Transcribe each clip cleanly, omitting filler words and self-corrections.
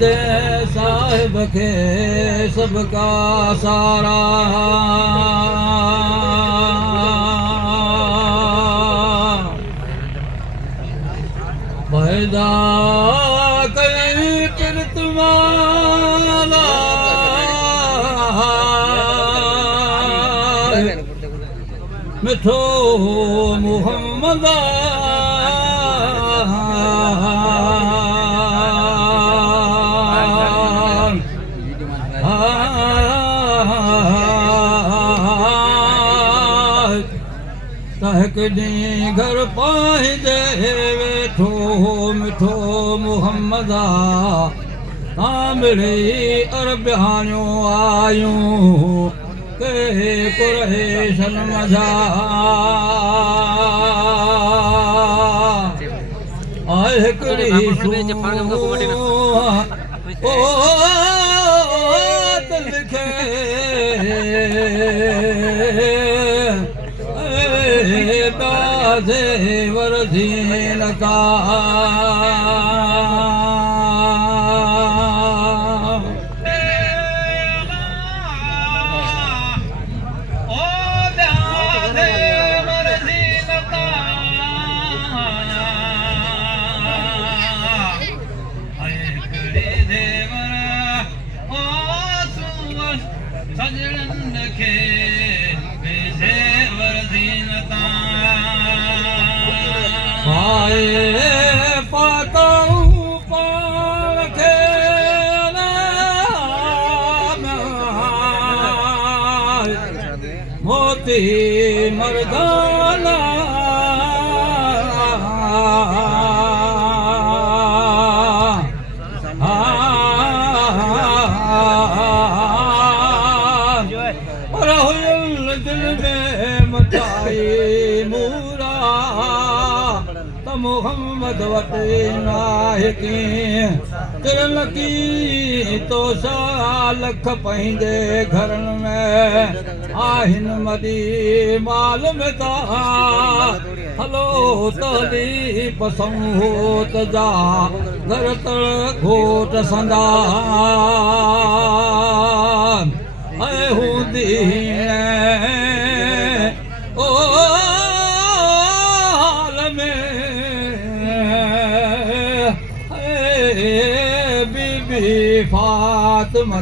दे साहिब के सबका सारा पैदा कई कीर्तमाला मिठो मुहम्मद तहकदी घर पाहिंदे वेठो मिठो मुहम्मदा तामिड़ी अरबियानियूं आयूं के कुरैशन मजा आए हिकिड़ी ओ त लिखे दादे वरदीन का मोती मर्दाना पर हुयल दिल में मचाई मूरा त मुहम्मद वटि नाहिकी तिरन की तो लख पंहिंजे घरनि में आहिन मदी माल में ता हलो तली पसंद जा घर तड़ घोट संदा ऐ हूंदी ओ हाल में बीबी फातिमा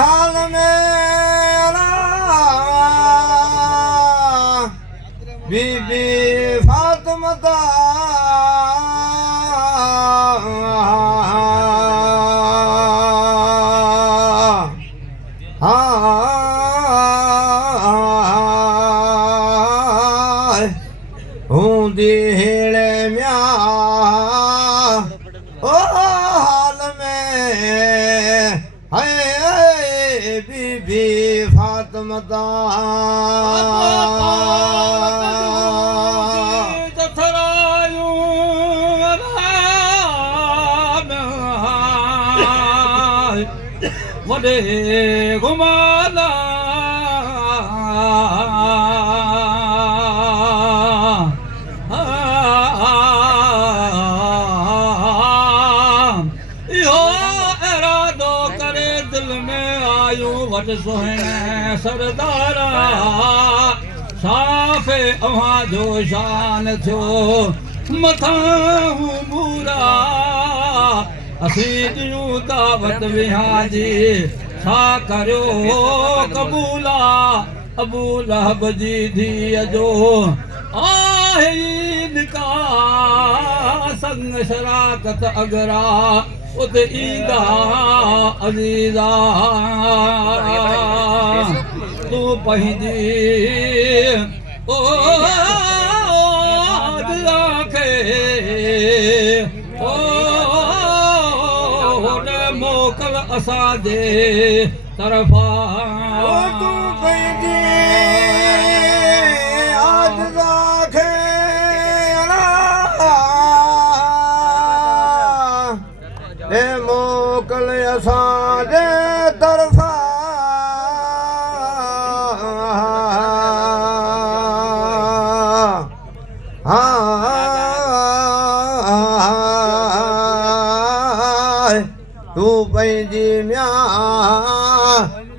हाल में बीबी फातिमा हूंदी हेड़े म्या ओ हाल में है बीबी फातिमा वॾे घुमाला वट सुहिणे सरदारा साफ़े अव्हां जो शान थियो मथां मूरा असीं ॾियूं दावत विहां जी छा करियो कबूला अबू लहब जी धीअ जो आहे निकाह संग शराकत अगरा उते ईंदा अज़ीज़ा तूं पंहिंजी ओ खे ओ मोकल असांजे तरफ़ां तूं पंहिंजी मोकल असांजे तरफ़ां हा कंहिंजी म्या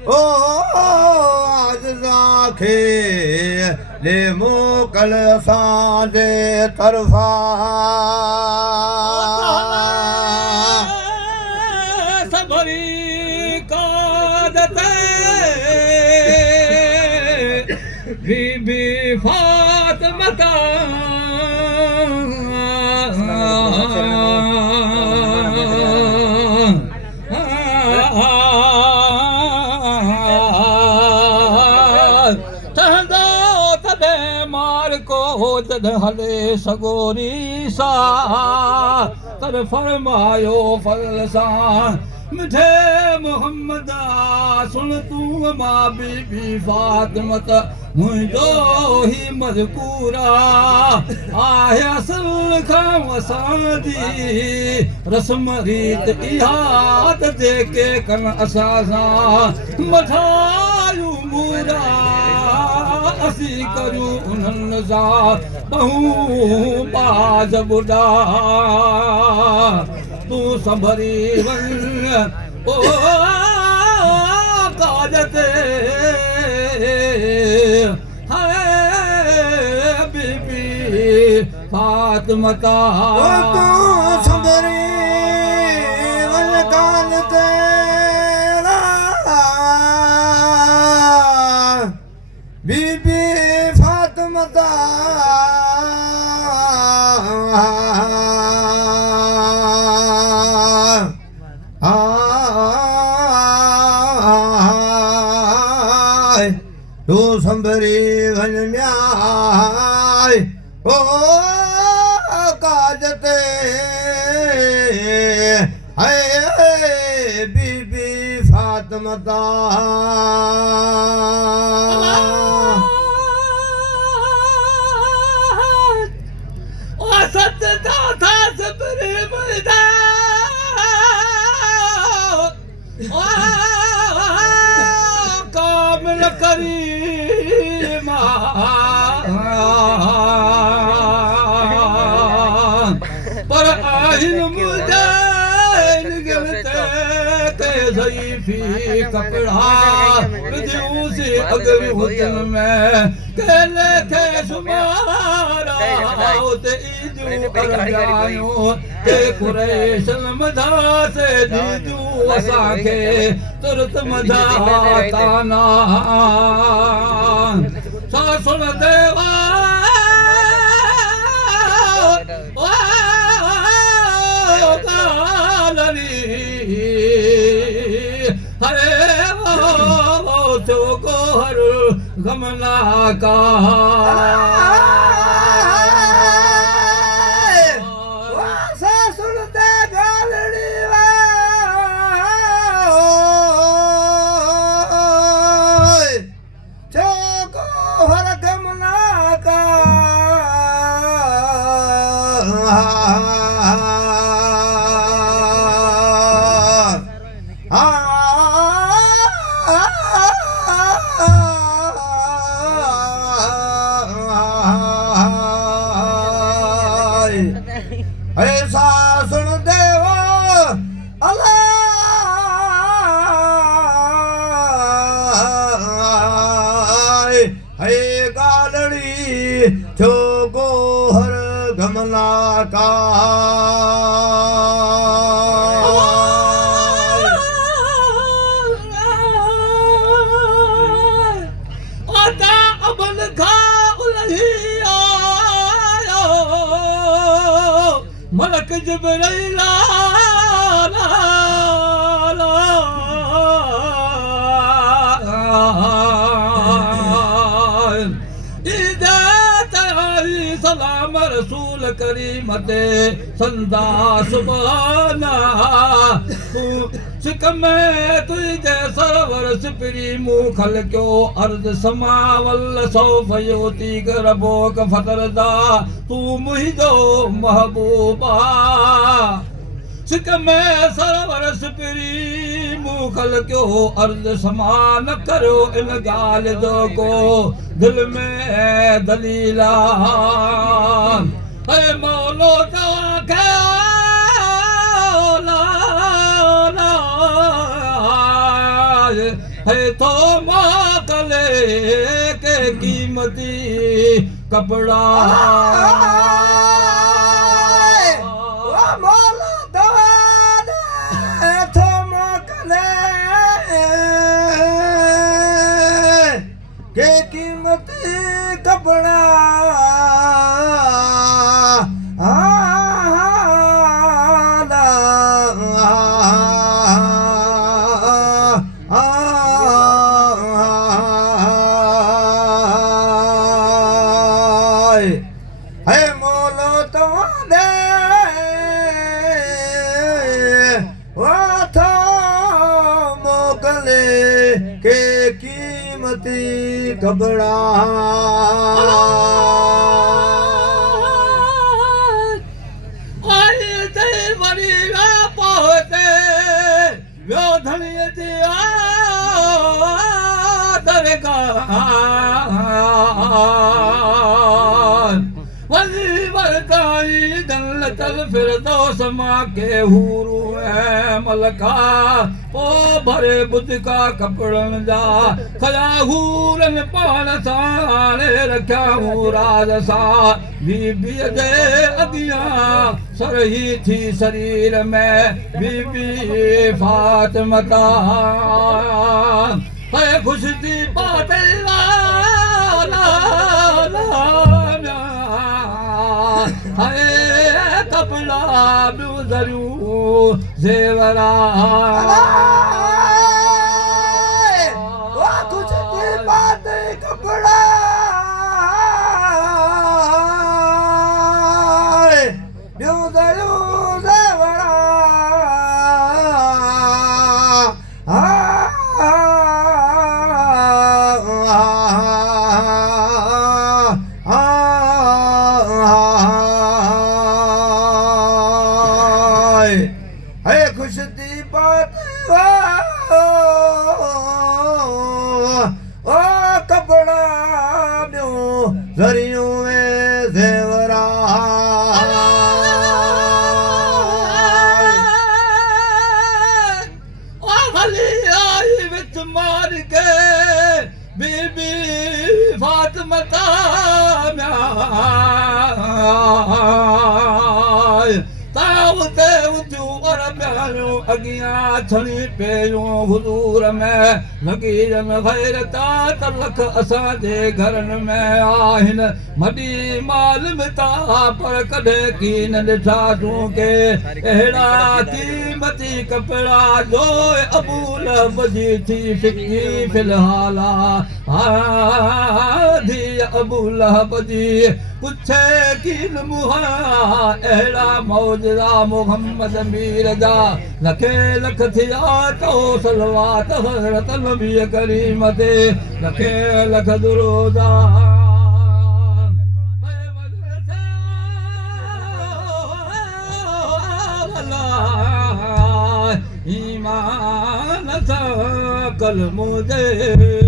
ओ आज़ा खे ले मोकल असांजे तरफ़ां सबरी कादत बीबी फातिमा हले सगोरी सा तर फरमायो फल सां मिठे मोहम्मदा सुन तूं मां बीबी फातिमा मुंहिंजो ही मज़कूरा आहे असल खां असांजी रस्म रीत इहा त जेके कन असां सां मठायूं मूरा असी करूं उन्हनि सां बहू बाज बुढा तूं संभरी वञ ओ काज ते हाय बीबी फातिमा तूं संभरी वञ काज ते बीबी फातिमा तू संभरी वञ म्याय ओ काज ते हाय बीबी फातिमा सत था सबरे मरदा कामिल करीमा पर आहिन मुजाहिन गिरते ते ज़ईफ़ी कपड़ा विझूं से अगर हुजन में केले खे शुमारा ते ईजू अरजायूं ते कुरैशन मधा से दीजू असांखे तुरत मधा ताना सा सुन देवा हरे वो चोको हर गमला का सुनते गालड़ी चोको हर गमला का ऐसा सुन देवा अल्लाह है गालड़ी चोको हर गमला का आता अबल खा उलही मलक जिब्राइल सलाम रसूल करीम ते संदा सुभाना सिक में तुझे सरवर सिपरी मुँह खल क्यों अर्ज समावल सौफ योती रबोक फतरदा तू मुहिंजो महबूबा सिक में सरवर सिपरी मुँह खल क्यों अर्ज समा न करो इन गाल जो को दिल में दलीला है मौलो जवा के ला ला है तो मोकले के कीमती कपड़ा मोला दवाने तो मोकले के कीमती कपड़ा है मोलो तो दे वो तो मोकले के कीमती कपड़ा आई ते मरी वे पहुंचे वो धनिय दिया दरगाह वली बरकाई जन्नतल फिरदौस मां के हूरू ऐं मलका ओ भरे बुध का कपड़न जा खया हूरन पान साणे रखिया हूं राज सा बीबी दे अगियां सरही थी शरीर में बीबी फातिमता है खुश थी बातें है कपड़ा बिउजरू जेवरा वो कुछ की बात कपड़ा बिउजरू जेवरा है खुश दी बात ओ कपड़ा ॿियो ज़रियूं ज़ेवरा हली आई विच मार के बीबी फातिमता तावते उजू और प्यारियों अगियां छणी पेयूं हुजूर में लकीरन गैरता तलख असां जे घरनि में आहिनि मडी माल मिता पर कॾे की न ॾिठा तूं के अहिड़ा कीमती कपिड़ा जो अबू लहब जी थी फिकी फिलहाल धी अबू लहब जी पुछे कीन मुहा अहिड़ा मौजरा मोहम्मद मीर जा लखे लख थिया तो सलवात हज़रत नबी करीम ते लखे लख दुरूदा ईमान सां कल मुझे